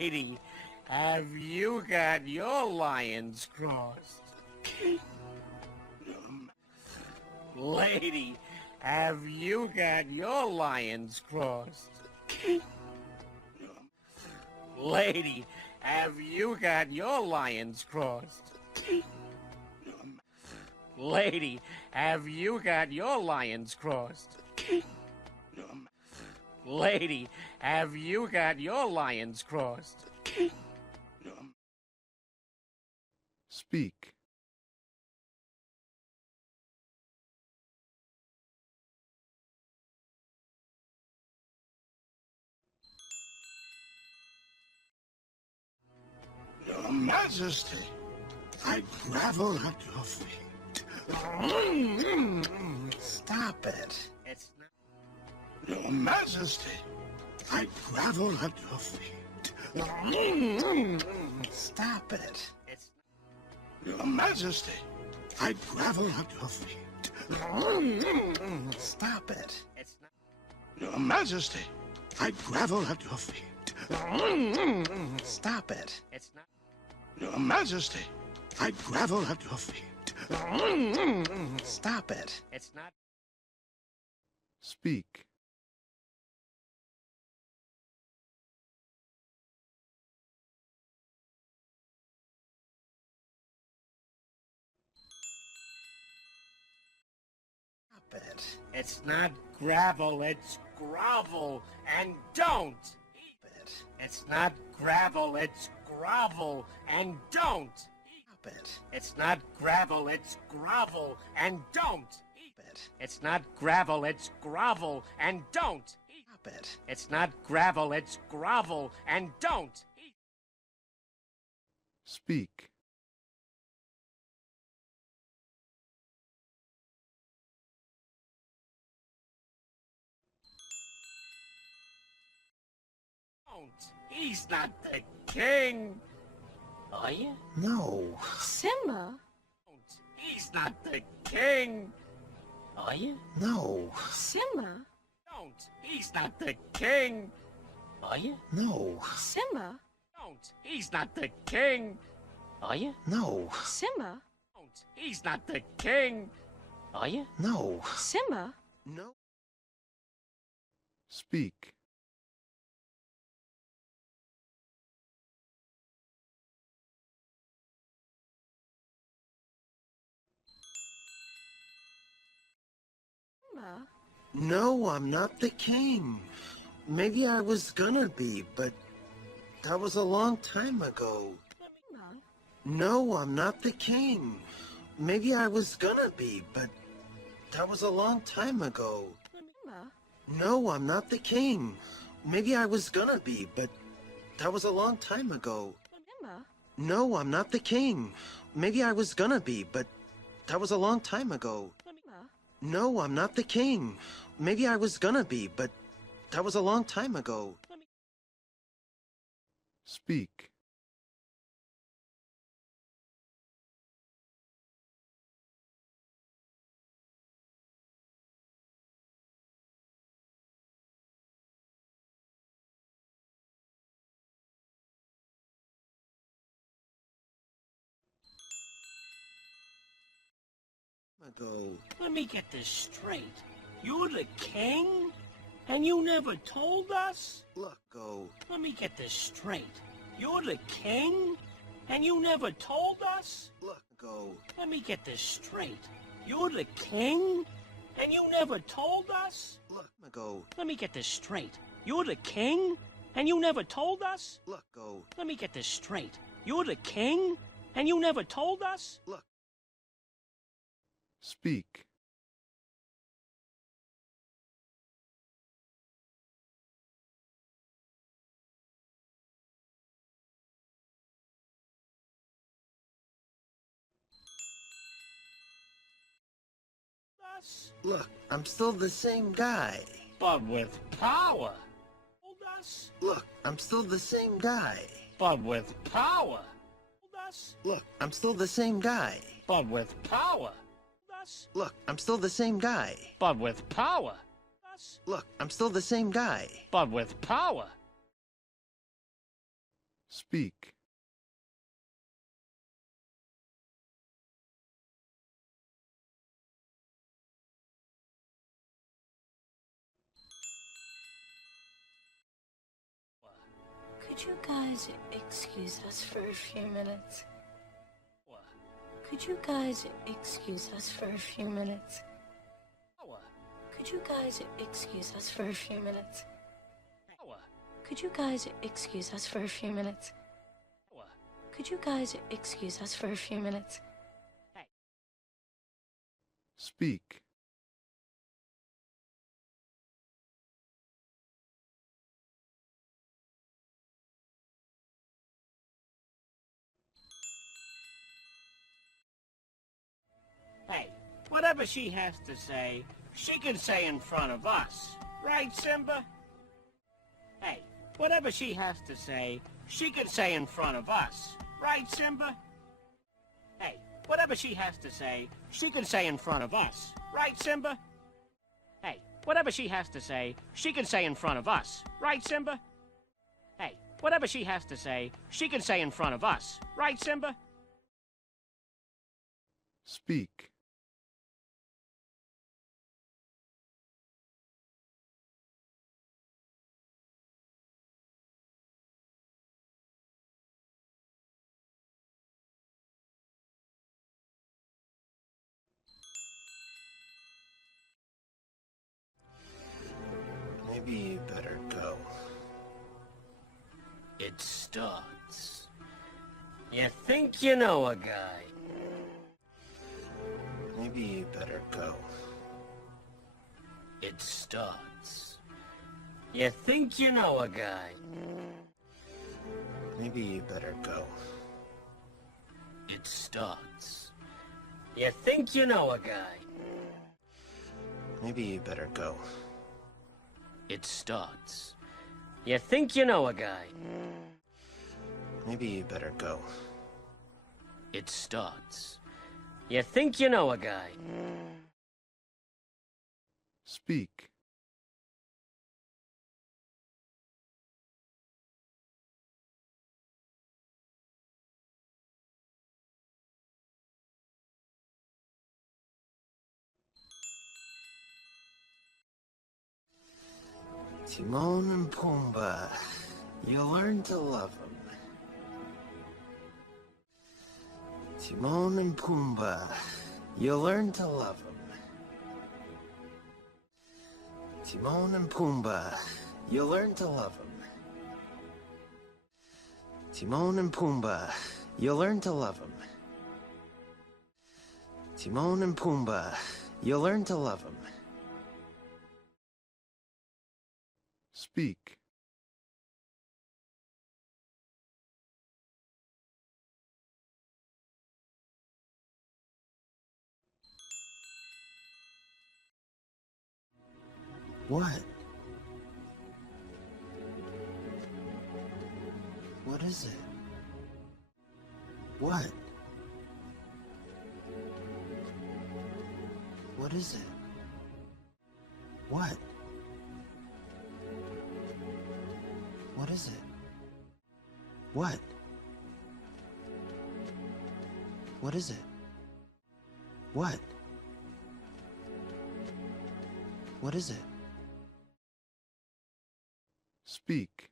Lady, have you got your lions crossed? Lady, have you got your lions crossed? Lady, have you got your lions crossed? Lady, have you got your lions crossed? Lady, have you got your lions crossed? Speak. Your Majesty, I grovel at your feet. Stop it. It's not. Your Majesty, I grovel at your feet. Stop it. It's Your Majesty, I grovel at your feet. Stop it. It's not. Your Majesty, I grovel at your feet. Stop it. It's not. Your Majesty, I grovel at your feet. Stop it. It's not. Speak. Stop it. It's not gravel, it's grovel, and don't! It's not gravel, it's grovel, and don't! Stop it. It's not gravel, it's grovel, and don't! Stop it. It's not gravel, it's grovel, and don't! Stop it. It's not gravel, it's grovel, and don't! Speak. Don't! He's not the king! Are you? No. Simba? Don't! He's not the king! Are you? No. Simba? Don't! He's not the king! Are you? No. Simba? Don't! He's not the king! Are you? No. Simba? Don't! He's not the king! Are you? No. Simba? No. Speak. Simba? No, I'm not the king. Maybe I was gonna be, but that was a long time ago. Simba? No, I'm not the king. Maybe I was gonna be, but that was a long time ago. Simba? No, I'm not the king. Maybe I was gonna be, but that was a long time ago. Simba? No, I'm not the king. Maybe I was gonna be, but that was a long time ago. Simba? No, I'm not the king. Maybe I was gonna be, but that was a long time ago. Speak. Ago. Let me get this straight. You're the king? And you never told us? Look, go. Let me get this straight. You're the king? And you never told us? Look, go. Let me get this straight. You're the king? And you never told us? Look, go. Let me get this straight. You're the king? And you never told us? Look, go. Let me get this straight. You're the king? And you never told us? Look. Speak. Us? Look, I'm still the same guy. But with power. Told us? Look, I'm still the same guy. But with power. Told us? Look, I'm still the same guy. But with power. Told us? Look, I'm still the same guy. But with power. Told us? Look, I'm still the same guy. But with power. Speak. Could you guys excuse us for a few minutes? What? Could you guys excuse us for a few minutes? What? Could you guys excuse us for a few minutes? What? Could you guys excuse us for a few minutes? What? Could you guys excuse us for a few minutes? Speak. Hey, whatever she has to say, she can say in front of us. Right, Simba? Hey, whatever she has to say, she can say in front of us. Right, Simba? Hey, whatever she has to say, she can say in front of us. Right, Simba? Hey, whatever she has to say, she can say in front of us. Right, Simba? Hey, whatever she has to say, she can say in front of us. Right, Simba? Speak. Maybe you better go. It starts. You think you know a guy. Maybe you better go. It starts. You think you know a guy. Maybe you better go. It starts. You think you know a guy. Maybe you better go. It starts. You think you know a guy. Maybe you better go. It starts. You think you know a guy. Speak. Timon and Pumbaa, you'll learn to love them. Timon and Pumbaa, you'll learn to love them. Timon and Pumbaa, you'll learn to love them. Timon and Pumbaa, you'll learn to love them. Timon and Pumbaa, you'll learn to love them. Speak. What? What is it? What? What is it? What? What is it? What? What is it? What? What is it? Speak.